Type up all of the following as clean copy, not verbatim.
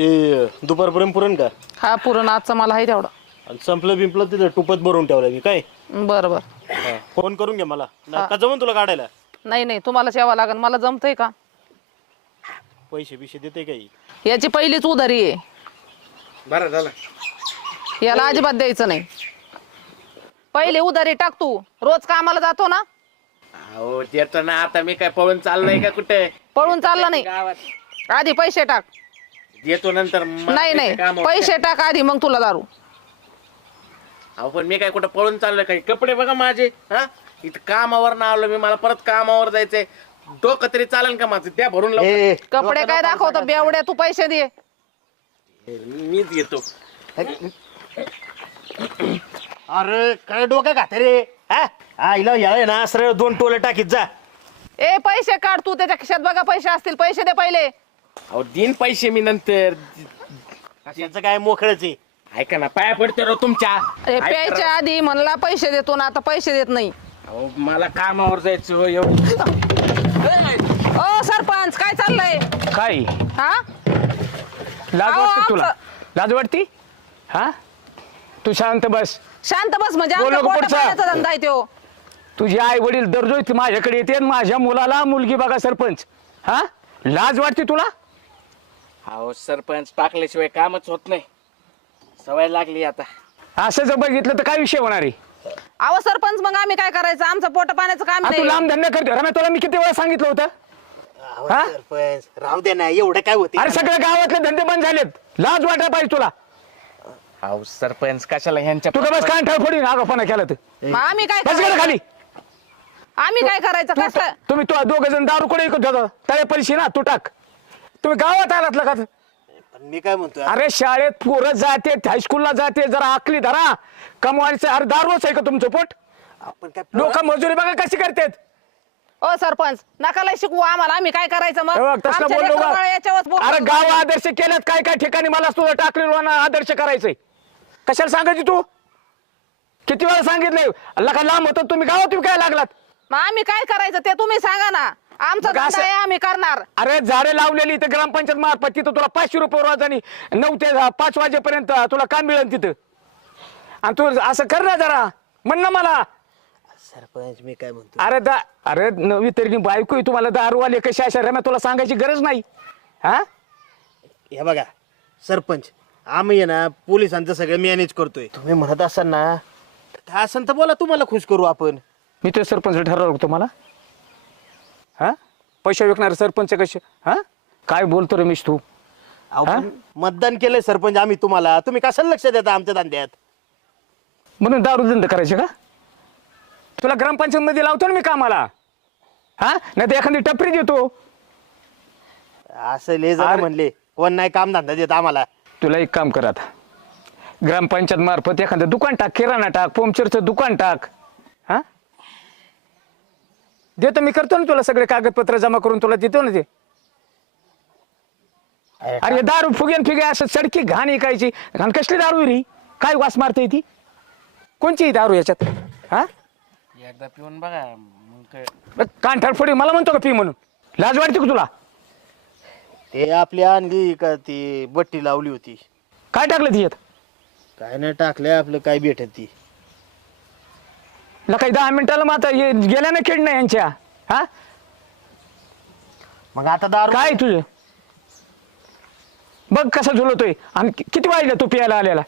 ते दुपारपर्यंत पुरण का? हा पुरण आजचा मला आहे तेवढा. आणि संपलं बिंपलं तिथं टुपत भरून ठेवलं मी काय. बरं बरं. फोन करून घे मला का जमून तुला काढायला. नाही नाही तुम्हालाच यावं लागेल. मला जमतंय का? पैसे बिशे देते काही. याची पहिलीच उधारी आहे. बरं झालं. याला अजिबात द्यायचं नाही. पहिली उधारी टाक तू. रोज कामाला जातो ना. हो देतो ना. आता मी काय पळून चाललोय का कुठे? पळून चालला नाही. गावात आधी पैसे टाक. देतो नंतर. मला नाही नाही कामावर. पैसे टाक आधी मग तुला दारू. अहो पण मी काय कुठं पळून चाललोय? काही कपडे बघा माझे. हा इथं कामावर ना आलो मी. मला परत कामावर जायचंय. डोकं तरी चालेल का माझं? त्या भरून लवकर. कपडे काय दाखवतो बेवड्या? तू पैसे दे. मीच येतो. अरे काय डोकं घात रे. आईला या ना सरळ 2 टोले टाकीत जा. ए पैसे काढ तू. त्याच्या खिशात बघा पैसे असतील. पैसे दे पहिले. अहो दिन पैसे मी नंतर. त्याचं काय मोकळच आहे. ऐका ना पाया पडते रो तुमच्या. प्यायच्या आधी म्हणला पैसे देतो ना. आता पैसे देत नाही. अहो मला कामावर जायचं हो एवढं. ओ सरपंच काय चाललंय? काय हा लाज अहो, वाटते तुला? आमचं- लाज वाटती? हा तू शांत बस. शांत बस म्हणजे बोल आमचा नको पोटा पुढचा. पाण्याचा धंदा आहे तो. तुझे आई वडील दररोज माझ्याकडे येते आणि माझ्या मुलाला मुलगी बघा सरपंच. हा लाज वाटते तुला? अहो सरपंच टाकल्याशिवाय कामच होत नाही. सवय लागली आता. असं जर बघितलं तर काय विषय होणार आहे? अहो सरपंच मग आम्ही काय करायचं? आमचं पोट पाण्याचं काम तू नाही. लांब धंदा करतो. रम्या तुला मी किती वेळा सांगितलं होतं? हा? सरपंच राहू दे ना. एवढं काय होते. अरे सगळ्या गावातले धंदे बंद झालेत. लाज वाटायला पाहिजे तुला. अहो सरपंच कशाला ह्यांच्या तू का बस कान ठेव फोडीन आगापणा केला तर. मग आम्ही काय बस करायचं? खाली. आम्ही काय करायचं? कसं तुम्ही तो 2 जण दारू कुठे विकत होता? तळे पैसे ना तू टाक. तुम्ही गावात आलात का? पण मी काय म्हणतोय. अरे शाळेत पोरं जाते, हायस्कूलला जाते, जरा आखली धरा. कमवायचं. अरे दारूच आहे का तुमचं पोट? आपण काय लोक मजुरी बघा कशी करतात. ओ सरपंच नका लय शिकवू आम्हाला. आम्ही काय करायचं मग? हे बघ, तसलं आमच्या बोललो लेकरं बा. बाळं याच्यावरच बोलतात. अरे गाव आदर्श केल्यात काय काय ठिकाणी. मला तुला टाकलेलं आदर्श करायचंय. कशाला सांगायची तू? किती वेळा सांगितलंय? अल्ला का लांब होतं तुम्ही गावात तुम्ही काय लागलात? मग आम्ही काय करायचं ते तुम्ही सांगा ना. आमचा मग असं- धंदा आहे आम्ही करणार. अरे झाडे लावलेली इथं ग्रामपंचायत मार्फत. तिथं तुला 500 रुपये रोज आणि 9 ते 5 वाजेपर्यंत तुला काम मिळेल तिथं. आणि तू असं कर ना जरा. म्हण ना मला. सरपंच मी काय म्हणतो. अरे नवी तरी बायको आहे तुम्हाला. दारूवाले कशी अशा रम्या तुला सांगायची गरज नाही. हा हे बघा सरपंच आम्ही आहे ना पोलिसांचं सगळं मॅनेज करतोय. तुम्ही म्हणत असाल ना तर काय असेल तर बोला. तुम्हाला खुश करू आपण. मी तर सरपंच ठरवलं होतं मला. हा पैसे विकणारे सरपंच कसे? हा काय बोलतो रमेश तू? अहो, हा? पण मतदान केलंय सरपंच आम्ही तुम्हाला. तुम्ही कशाला लक्ष देता आमच्या धंद्यात? म्हणून दारू धंदा करायचे का? तुला ग्रामपंचायत मध्ये लावतो ना मी कामाला. हा नाही तर एखादी टपरी देतो. असं लय जण अरे- म्हणले कोण नाही काम धंदा देत आम्हाला. तुला एक काम कर आता. ग्रामपंचायत मार्फत एखादं दुकान टाक. किराणा टाक. पंक्चरचं दुकान टाक. हा देतो मी. करतो ना तुला सगळे कागदपत्र जमा करून तुला देतो ना ते. अरे हे दारू फुगेन फिगे असं सडकी घाण ऐकायची. घाण कसली दारू रे? काय वास मारते ती? कोणची ही दारू याच्यात? हा एकदा पिऊन बघा मग काय. कांठाळ फोडी मला म्हणतो का पी म्हणून? लाज वाटते का तुला? ते आपल्या आणली का ती बट्टी लावली होती. काय टाकलं ती यात? काय नाही टाकलंय आपलं काय भेटत ती. काही 10 मिनिटाला मग आता हे गेल्या ना खेळणं यांच्या. हा मग आता दारू काय तुझं बघ कसा झुलतोय. आणि किती वाजलं तू प्यायला आलेला?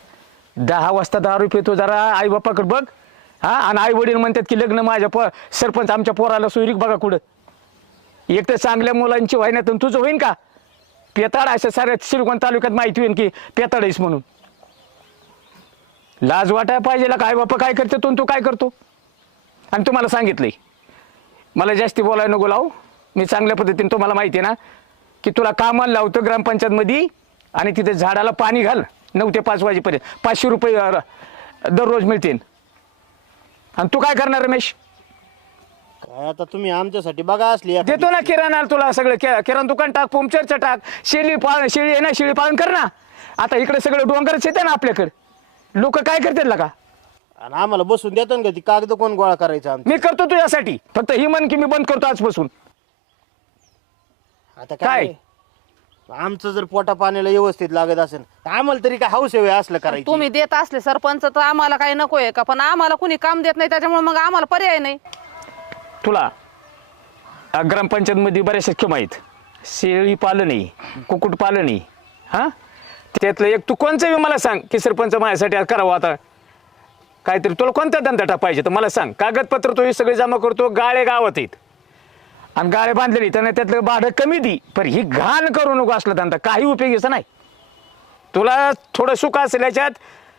10 वाजता दारू पितो. जरा आई बापाकडे बघ. हा आणि आई वडील म्हणतात की लग्न माझ्या सरपंच आमच्या पोराला सोयरीक बघा कुठं. एक तर चांगल्या मुलांची व्हायनात तुझं होईन का? पेताड अशा साऱ्या श्रीगोंद तालुक्यात माहिती होईन की पेताड आहेस म्हणून. लाज वाटायला पाहिजे का? आई बापा काय करते तू काय करतो? आणि तुम्हाला सांगितलंय मला जास्ती बोलायला नको लावू. मी चांगल्या पद्धतीने तुम्हाला माहिती आहे ना की तुला कामाला लावतो ग्रामपंचायत मध्ये. आणि तिथे झाडाला पाणी घाल 9 ते 5 वाजेपर्यंत. 500 रुपये दररोज मिळतील. आणि तू काय करणार रमेश? काय आता तुम्ही आमच्यासाठी बघा असली एखादी. देतो ना किराणा तुला सगळं. किराणा दुकान टाक. पंक्चरचं टाक. शेळी आहे ना शेळी पालन कर ना. आता इकडे सगळं डोंगरच येते ना आपल्याकडे. लोक काय करतात का? आणि आम्हाला बसून देतो ना ती कागद कोण गोळा करायचा आमचं? मी करतो तुझ्यासाठी. फक्त ही म्हण की मी बंद करतो आजपासून. आता काय? आमचं जर पोटा पाण्याला व्यवस्थित लागत असेल तर आम्हाला तरी काय हौस आहे असलं करायची. तुम्ही देत असले सरपंच तर आम्हाला काही नकोय का, पण आम्हाला कुणी काम देत नाही त्याच्यामुळे मग आम्हाला पर्याय नाही. तुला ग्रामपंचायतमध्ये बऱ्याचशा स्कीम आहेत. शेळी पालन आहे, कुक्कुट पालन आहे. हां, त्यातलं एक तू कोणचं मला सांग की सरपंच माझ्यासाठी आज करावं. आता काहीतरी तुला कोणता धंदा पाहिजे तर मला सांग. कागदपत्र तो हे सगळे जमा करतो. गाळे गावात आहेत आणि गाळे बांधलेली तर त्यातलं भाडं कमी दी, पण ही घाण करू नको असला धंदा काही उपयोगीचा नाही. तुला थोडं सुख असेल याच्यात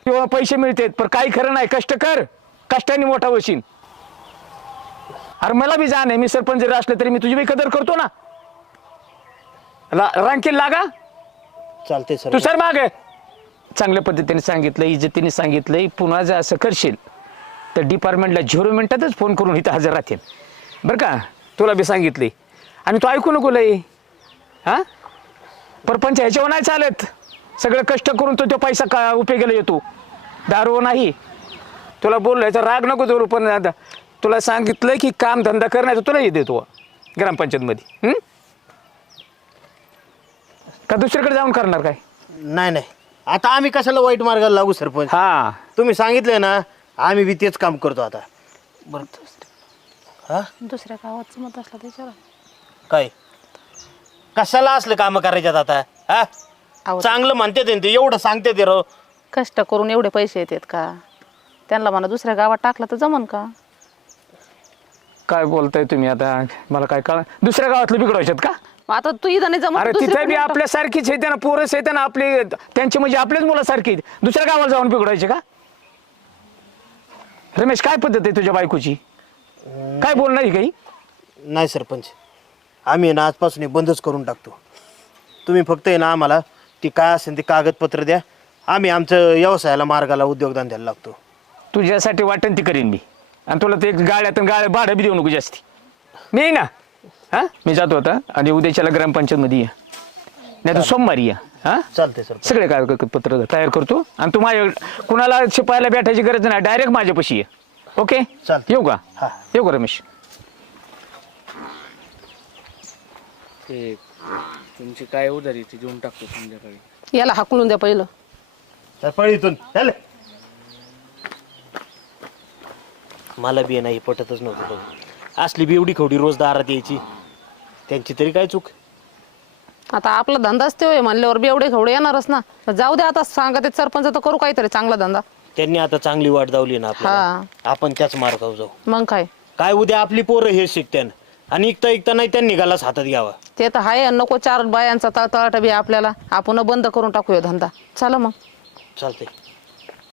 किंवा पैसे मिळतात, पण काही खरं नाही. कष्ट कर, कष्टाने मोठा होशील. अरे मला बी जाण आहे, मी सरपंच जरी असले तरी मी तुझी बी कदर करतो ना. रांकील लागा चालते सर. तू सर मागे चांगल्या पद्धतीने सांगितलं, इज्जतीने सांगितलंय. पुन्हा जर असं करशील तर डिपार्टमेंटला 0 मिनिटातच फोन करून इथं हजर राहतील बरं का. तुला बी सांगितले आणि तू ऐकू नको लय. हां, परपंच ह्याच्यावर नाही चालत. सगळं कष्ट करून तो पैसा का उपयोगाला येतो, दारू नाही. तुला बोललो याचा राग नको धरू, पण आता तुला सांगितलं की काम धंदा करण्याचं तुला हे देतो ग्रामपंचायतमध्ये. का दुसरीकडे जाऊन करणार काय? नाही नाही, आता आम्ही कशाला वाईट मार्गाला लागू सरपंच. हां, तुम्ही सांगितलंय ना, आम्ही बी तेच काम करतो आता. बरं. हा दुसऱ्या गावात मत असला त्याच्यावर काय कशाला असलं काम करायच्यात आता. हा अहो, चांगलं म्हणते ते एवढं सांगते ते राव. कष्ट करून एवढे पैसे येतात का? त्यांना म्हणा दुसऱ्या गावात टाकलं तर जमन का? काय बोलताय तुम्ही आता? मला काय कळ. दुसऱ्या गावातलं बिघडवायच्यात का? मग आता तू इथं नाही जमत अरे तर तिथे दुसरीकडे बी टाक. आपल्यासारखीच आहे ना, पोरस येते ना आपले, त्यांची म्हणजे आपलेच मुलासारखी. दुसऱ्या गावाला जाऊन बिघडायचे का? रमेश, काय पद्धत आहे तुझ्या बायकोची? काय बोलणार काही? नाही सरपंच, आम्ही ना आजपासून हे बंदच करून टाकतो. तुम्ही फक्त आहे ना आम्हाला ती काय असेल ते कागदपत्र द्या. आम्ही आमचं व्यवसायाला मार्गाला उद्योगधंद्याला लागतो. तुझ्यासाठी वाटेल ती करीन मी. आणि तुला ते गाळ्यातून गाळ्या भाडं बी देऊ नको जास्ती. मी आहे ना. हां, मी जातो आता आणि उद्याच्याला ग्रामपंचायतमध्ये या, नाही तर सोमवारी या. हां, चालते सर. सगळे कागदपत्र तयार करतो आणि तू माझ्या कुणाला शिपायला भेटायची गरज नाही, डायरेक्ट माझ्यापाशी ये. ओके, चालतंय. येऊ का? हा. येऊ का रमेश? ते तुमची काय उधारी ती देऊन टाकतो संध्याकाळी. याला हाकलून द्या पहिलं. तर पळीतून चाल. मला बी नाही पटतच नव्हतं बघ. असली बी एवढी खवडी रोज दारात यायची, त्यांची तरी काय चूक. आता आपला धंदाच ते होय म्हणल्यावर बी एवढे घेवडे येणारच ना. तर जाऊ दे आता, सांगा ते सरपंच तर करू काहीतरी चांगला धंदा. त्यांनी आता चांगली वाट दावली ना आपल्याला, हा. आपण त्याच मार्गावर जाऊ. मग काय, काय उद्या आपली पोरं हे शिकत्यान आणि ऐकता नाही त्यांनी निघालाच हातात घ्यावा. ते तर आहे. नको 4 बायांचा तळतळाट बी आपल्याला. आपण बंद करून टाकूया धंदा. चला मग. चालतंय.